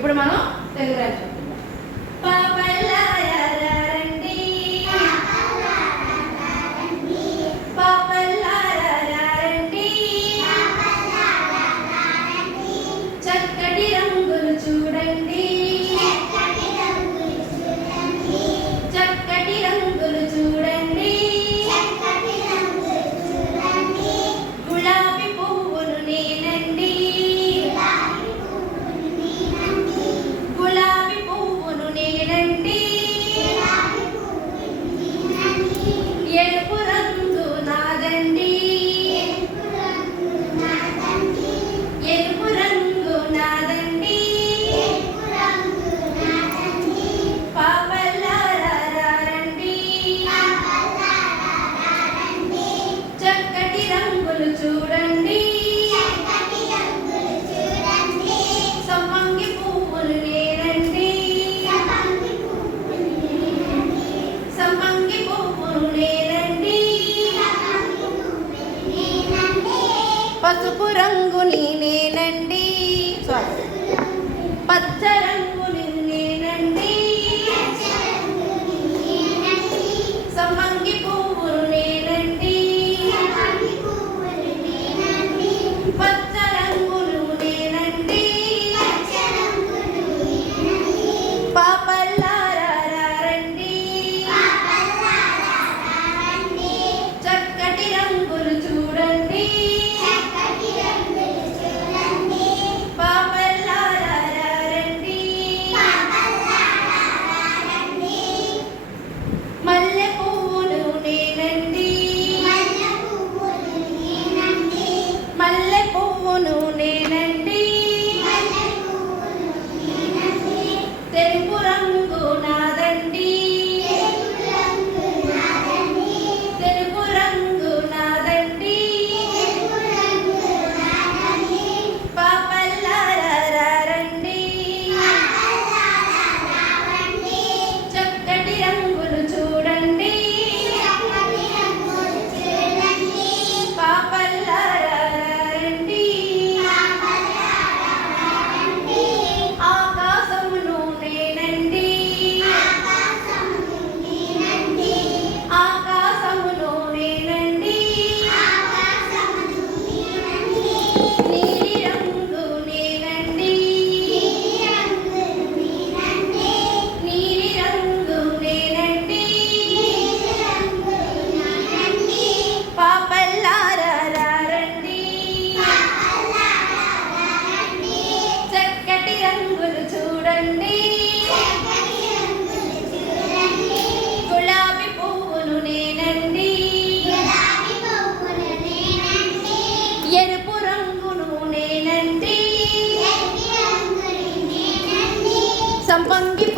ఇప్పుడు మనం తెలుగు రాజ్యం చక్కటి రంగులు చూడండి, చక్కటి రంగులు చూడండి, గులాబీ పువ్వులు నేనండి, గులాబీ పువ్వులు నేనండి, ఎరుపు రంగు నాదండి, ఎరుపు రంగు నాదండి, పాపల్లారా రండి, చక్కటి రంగులు చూడండి, సంపంగి పువ్వులు నేనండి, సంపంగి పువ్వులు నేనండి, పసుపు రంగుని నేనండి, పచ్చ రంగుని నేనండి, సంపంగి పువ్వులు నేనండి, పచ్చ రంగులు నేనండి, పాపల్లారా రండి, చక్కటి రంగులు చూడండి, పాపల్లారా రండి, మల్లె పువ్వులు నేనండి, మల్లె పువ్వును నేనండి, తెలుపు రంగు నాదండి, తెలుపు రంగు నాదండి, పాపల్లారా రండి, చక్కటి రంగులు చూడండి, పాపల్లారా రండి, ఆకాశమును నేనండి, ఆకాశమును నేనండి, నీలి రంగు నేనండి, నీలి రంగు నేనండి, పాపల్లారా రండి, చక్కటి రంగులు చూడండి, గులాబీ పువ్వులు నేనండి, ఎరుపు రంగును నేనండి, సంపంగి